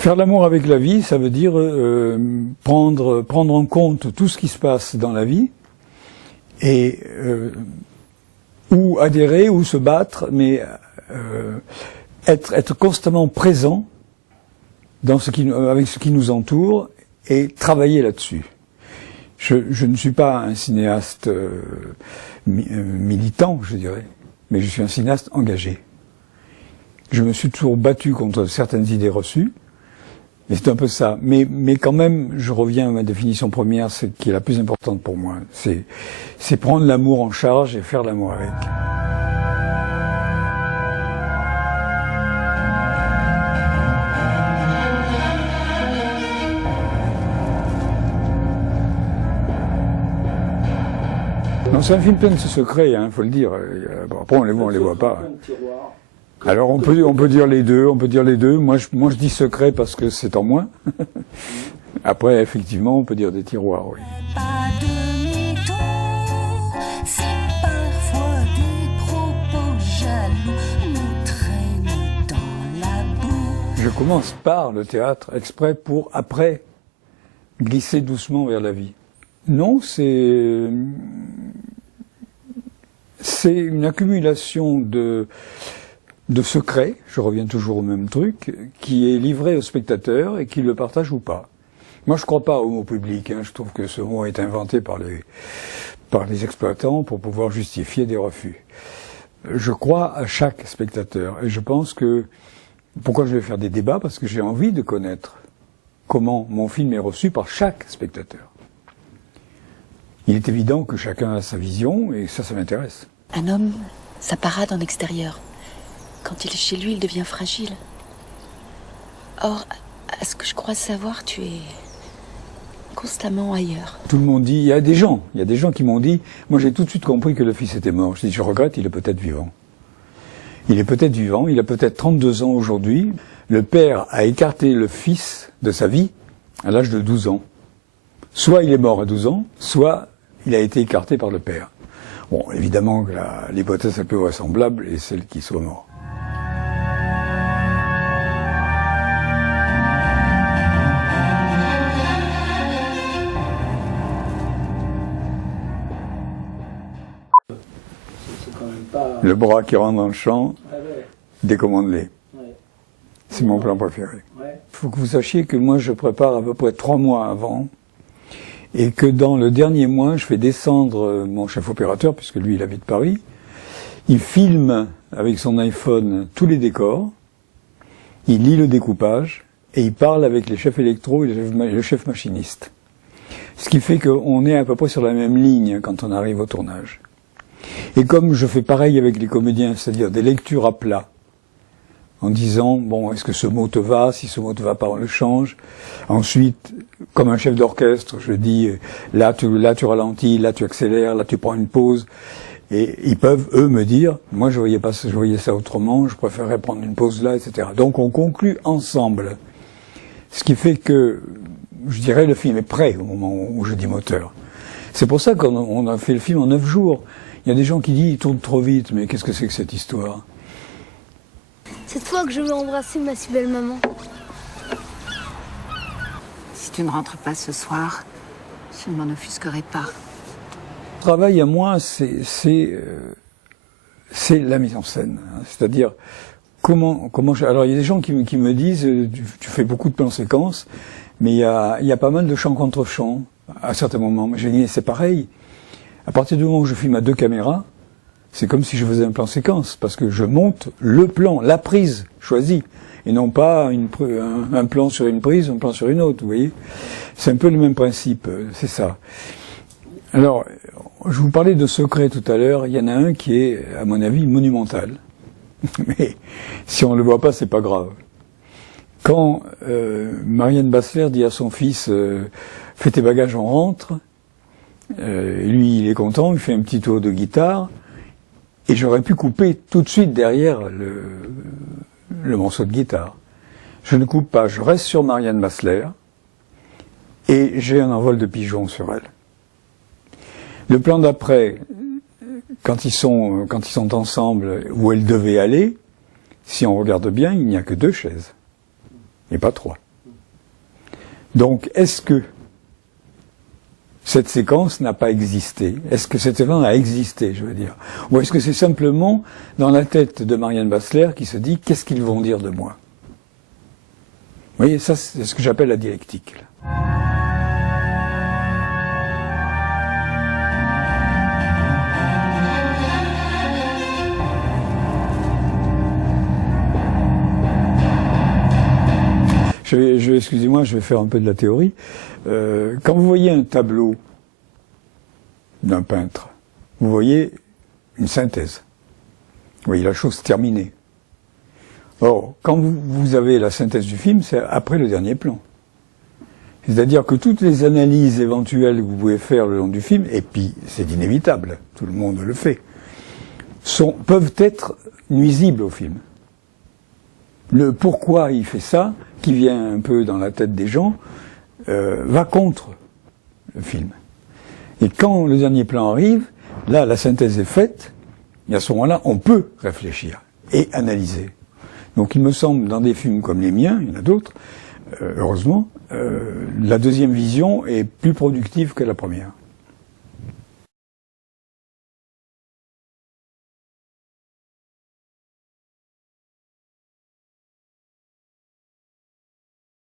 Faire l'amour avec la vie, ça veut dire prendre en compte tout ce qui se passe dans la vie et ou adhérer ou se battre, mais être constamment présent dans avec ce qui nous entoure et travailler là-dessus. Je ne suis pas un cinéaste militant, je dirais, mais je suis un cinéaste engagé. Je me suis toujours battu contre certaines idées reçues, et c'est un peu ça. Mais quand même, je reviens à ma définition première, qui est la plus importante pour moi. C'est prendre l'amour en charge et faire l'amour avec. Non, c'est un film plein de secrets, hein, faut le dire. Bon, après, on les voit pas. Alors, on peut dire les deux, Moi, je dis secret parce que c'est en moi. Après, effectivement, on peut dire des tiroirs, oui. Pas de mythos, c'est parfois des propos jaloux nous traînent dans la boue. Je commence par le théâtre exprès pour, après, glisser doucement vers la vie. Non, c'est une accumulation de secrets, je reviens toujours au même truc, qui est livré au spectateur et qu'il le partage ou pas. Moi, je ne crois pas au mot public, hein. Je trouve que ce mot est inventé par les exploitants pour pouvoir justifier des refus. Je crois à chaque spectateur et je pense que, pourquoi je vais faire des débats? Parce que j'ai envie de connaître comment mon film est reçu par chaque spectateur. Il est évident que chacun a sa vision et ça m'intéresse. Un homme, sa parade en extérieur. Quand il est chez lui, il devient fragile. Or, à ce que je crois savoir, tu es constamment ailleurs. Tout le monde dit, il y a des gens qui m'ont dit, moi j'ai tout de suite compris que le fils était mort. Je dis, je regrette, il est peut-être vivant. Il est peut-être vivant, il a peut-être 32 ans aujourd'hui. Le père a écarté le fils de sa vie à l'âge de 12 ans. Soit il est mort à 12 ans, soit il a été écarté par le père. Bon, évidemment, l'hypothèse la plus vraisemblable est celle qu'il soit mort. Le bras qui rentre dans le champ, décommande-les. C'est mon plan préféré. Il faut que vous sachiez que moi, je prépare à peu près 3 mois avant, et que dans le dernier mois, je fais descendre mon chef opérateur, puisque lui, il habite Paris. Il filme avec son iPhone tous les décors, il lit le découpage, et il parle avec les chefs électro et le chef machiniste. Ce qui fait qu'on est à peu près sur la même ligne quand on arrive au tournage. Et comme je fais pareil avec les comédiens, c'est-à-dire des lectures à plat, en disant, bon, est-ce que ce mot te va? Si ce mot te va pas, on le change. Ensuite, comme un chef d'orchestre, je dis, là tu ralentis, là tu accélères, là tu prends une pause. Et ils peuvent, eux, me dire, moi je voyais ça autrement, je préférerais prendre une pause là, etc. Donc on conclut ensemble. Ce qui fait que, je dirais, le film est prêt au moment où je dis moteur. C'est pour ça qu'on a fait le film en 9 jours. Il y a des gens qui disent, il tourne trop vite, mais qu'est-ce que c'est que cette histoire? C'est toi que je veux embrasser, ma si belle maman. Si tu ne rentres pas ce soir, je ne m'en offusquerai pas. Le travail à moi, c'est la mise en scène. Hein. C'est-à-dire, alors il y a des gens qui me disent, tu fais beaucoup de plans séquences, mais il y a pas mal de chants contre chants à certains moments. Mais j'ai dit, c'est pareil. À partir du moment où je filme à 2 caméras, c'est comme si je faisais un plan séquence, parce que je monte le plan, la prise choisie, et non pas un plan sur une prise, un plan sur une autre, vous voyez. C'est un peu le même principe, c'est ça. Alors, je vous parlais de secret tout à l'heure, il y en a un qui est, à mon avis, monumental. Mais si on ne le voit pas, c'est pas grave. Quand Marianne Bassler dit à son fils « Fais tes bagages, on rentre », lui, il est content, il fait un petit tour de guitare, et j'aurais pu couper tout de suite derrière le morceau de guitare. Je ne coupe pas, je reste sur Marianne Bassler, et j'ai un envol de pigeons sur elle. Le plan d'après, quand ils sont ensemble, où elle devait aller, si on regarde bien, il n'y a que 2 chaises, et pas 3. Donc, est-ce que cette séquence n'a pas existé? Est-ce que cet événement a existé, je veux dire? Ou est-ce que c'est simplement dans la tête de Marianne Bassler qui se dit « qu'est-ce qu'ils vont dire de moi ?» Vous voyez, ça c'est ce que j'appelle la dialectique. Là. Excusez-moi, je vais faire un peu de la théorie. Quand vous voyez un tableau d'un peintre, vous voyez une synthèse. Vous voyez la chose terminée. Or, quand vous avez la synthèse du film, c'est après le dernier plan. C'est-à-dire que toutes les analyses éventuelles que vous pouvez faire le long du film, et puis c'est inévitable, tout le monde le fait, peuvent être nuisibles au film. Le pourquoi il fait ça, qui vient un peu dans la tête des gens, va contre le film. Et quand le dernier plan arrive, là, la synthèse est faite, et à ce moment-là, on peut réfléchir et analyser. Donc il me semble, dans des films comme les miens, il y en a d'autres, heureusement, la deuxième vision est plus productive que la première.